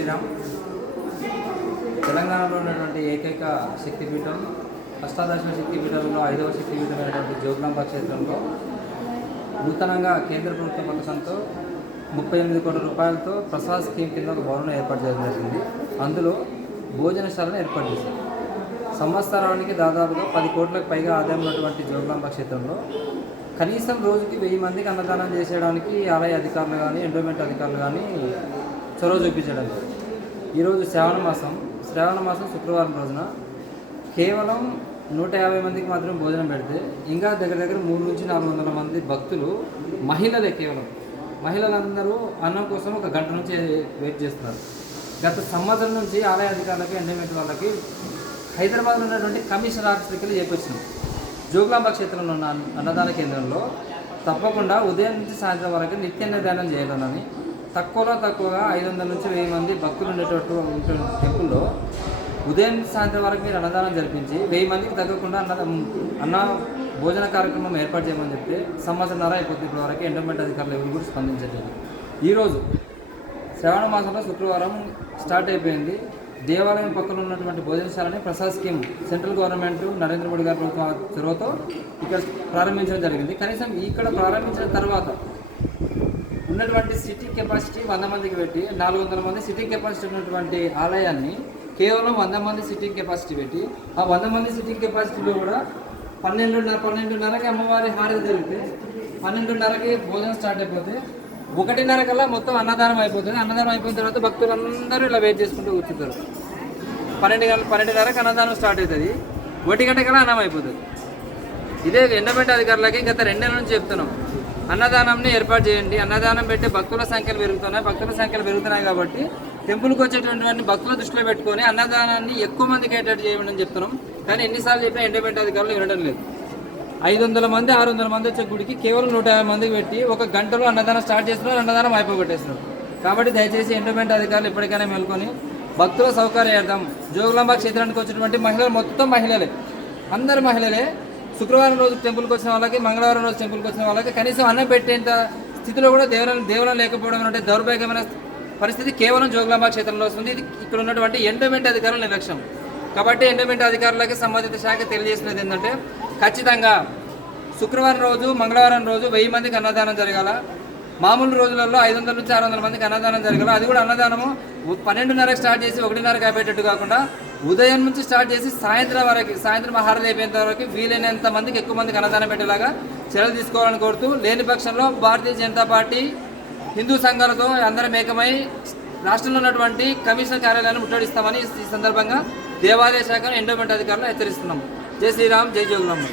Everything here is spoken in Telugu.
శ్రీరామ్. తెలంగాణలో ఉన్నటువంటి ఏకైక శక్తిపీఠం అష్టాదశ శక్తిపీఠంలో ఐదవ శక్తిపీఠమైనటువంటి జోగులాంబ క్షేత్రంలో నూతనంగా కేంద్ర ప్రభుత్వ పథకంతో ముప్పై ఎనిమిది కోట్ల రూపాయలతో ప్రసాద్ స్కీమ్ కింద ఒక భవనం ఏర్పాటు చేయడం జరిగింది. అందులో భోజనశాలను ఏర్పాటు చేశారు. సంవత్సరానికి దాదాపుగా పది కోట్లకు పైగా ఆదాయం ఉన్నటువంటి జోగులాంబ క్షేత్రంలో కనీసం రోజుకి వెయ్యి మందికి అన్నదానం చేసేయడానికి ఆలయ అధికారులు కానీ ఎండోమెంట్ అధికారులు కానీ చొరవ చూపించడం లేదు. ఈరోజు శ్రావణ మాసం. శ్రావణ మాసం శుక్రవారం రోజున కేవలం నూట యాభై మందికి మాత్రం భోజనం పెడితే ఇంకా దగ్గర దగ్గర మూడు నుంచి నాలుగు వందల మంది భక్తులు మహిళలే కేవలం. మహిళలందరూ అన్నం కోసం ఒక గంట నుంచి వెయిట్ చేస్తున్నారు. గత సంవత్సరం నుంచి ఆలయ అధికారులకి ఎండమెంట్ వాళ్ళకి హైదరాబాద్లో ఉన్నటువంటి కమిషనర్ ఆఫీస్ దగ్గర చెప్పొచ్చినాం జోగులాంబ క్షేత్రంలో ఉన్న అన్నదాన కేంద్రంలో తప్పకుండా ఉదయం నుంచి సాయంత్రం వరకు నిత్య నిర్ధారణ చేయాలని తక్కువలో తక్కువగా ఐదు వందల నుంచి వెయ్యి మంది భక్తులు ఉండేటట్టు ఉంటుంది. టెంపుల్లో ఉదయం సాయంత్రం వరకు మీరు అన్నదానం జరిపించి వెయ్యి మందికి తగ్గకుండా అన్న అన్న భోజన కార్యక్రమం ఏర్పాటు చేయమని చెప్తే సంవత్సరంన్నర అయిపోతుంది ఇప్పటి వరకు ఎండోమెంట్ అధికారులు ఎవరు కూడా స్పందించట్లేదు. ఈరోజు శ్రావణ మాసంలో శుక్రవారం స్టార్ట్ అయిపోయింది. దేవాలయం పక్కన ఉన్నటువంటి భోజనశాలని Prasad scheme central government Narendra Modi గారి ప్రభుత్వం చొరవతో ఇక్కడ ప్రారంభించడం జరిగింది. కనీసం ఇక్కడ ప్రారంభించిన తర్వాత ఉన్నటువంటి సిట్టింగ్ కెపాసిటీ వంద మందికి పెట్టి నాలుగు వందల మంది సిట్టింగ్ కెపాసిటీ ఉన్నటువంటి ఆలయాన్ని కేవలం వంద మంది సిట్టింగ్ కెపాసిటీ పెట్టి ఆ వంద మంది సిట్టింగ్ కెపాసిటీలో కూడా పన్నెండున్నర పన్నెండున్నరకి అమ్మవారి హారతి జరిగితే పన్నెండున్నరకి భోజనం స్టార్ట్ అయిపోతే ఒకటిన్నర కల్లా మొత్తం అన్నదానం అయిపోతుంది. అన్నదానం అయిపోయిన తర్వాత భక్తులందరూ ఇలా వెయిట్ చేసుకుంటూ కూర్చుంటారు. పన్నెండు గంటల పన్నెండున్నరకు అన్నదానం స్టార్ట్ అవుతుంది. ఒకటి గంట కల్లా అన్నం అయిపోతుంది. ఇదే ఎండమెంట్ అధికారులకి గత రెండేళ్ళ నుంచి చెప్తున్నాం. అన్నదానంని ఏర్పాటు చేయండి. అన్నదానం పెట్టే భక్తుల సంఖ్యలు పెరుగుతున్నాయి. భక్తుల సంఖ్యలు పెరుగుతున్నాయి కాబట్టి టెంపుల్కి వచ్చేటువంటి భక్తుల దృష్టిలో పెట్టుకొని అన్నదానాన్ని ఎక్కువ మందికి ఏర్పాటు చేయమని చెప్తున్నాం. కానీ ఎన్నిసార్లు చెప్పినా ఎండబెట్ట అధికారులు వినడం లేదు. ఐదు వందల మంది ఆరు వందల మంది వచ్చే గుడికి కేవలం నూట యాభై మందికి పెట్టి ఒక గంటలో అన్నదానం స్టార్ట్ చేస్తున్నారు. అన్నదానం అయిపోగొట్టేస్తున్నారు. కాబట్టి దయచేసి ఎండోమెంట్ అధికారులు ఎప్పటికైనా మేల్కొని భక్తుల సౌకర్యార్థం జోగులాంబ క్షేత్రానికి వచ్చినటువంటి మహిళలు మొత్తం మహిళలే అందరు మహిళలే శుక్రవారం రోజు టెంపుల్కి వచ్చిన వాళ్ళకి మంగళవారం రోజు టెంపుల్కి వచ్చిన వాళ్ళకి కనీసం అన్నం పెట్టేంత స్థితిలో కూడా దేవులను దేవులం లేకపోవడం అంటే దౌర్భాగ్యమైన పరిస్థితి కేవలం జోగులాంబ క్షేత్రంలో వస్తుంది. ఇది ఇక్కడ ఉన్నటువంటి ఎండోమెంట్ అధికారుల నిర్లక్ష్యం. కాబట్టి ఎండోమెంట్ అధికారులకి సంబంధిత శాఖ తెలియజేసినది ఏంటంటే ఖచ్చితంగా శుక్రవారం రోజు మంగళవారం రోజు వెయ్యి మందికి అన్నదానం జరగాల. మామూలు రోజులలో ఐదు వందల నుంచి ఆరు వందల మందికి అన్నదానం జరగాల అది కూడా అన్నదానము పన్నెండున్నరకు స్టార్ట్ చేసి ఒకటిన్నరకు అయిపోయేటట్టు కాకుండా ఉదయం నుంచి స్టార్ట్ చేసి సాయంత్రం వరకు సాయంత్రం ఆహారాలు అయిపోయేంత వరకు వీలైనంత మందికి ఎక్కువ మందికి అన్నదానం పెట్టేలాగా చర్యలు తీసుకోవాలని కోరుతూ లేని పక్షంలో భారతీయ జనతా పార్టీ హిందూ సంఘాలతో అందరం ఏకమై రాష్ట్రంలో ఉన్నటువంటి కమిషనర్ కార్యాలయాన్ని ముట్టడిస్తామని ఈ సందర్భంగా దేవాలయ శాఖను ఎండోమెంట్ అధికారులను హెచ్చరిస్తున్నాం జై శ్రీరామ్ జై జోగులమ్మ.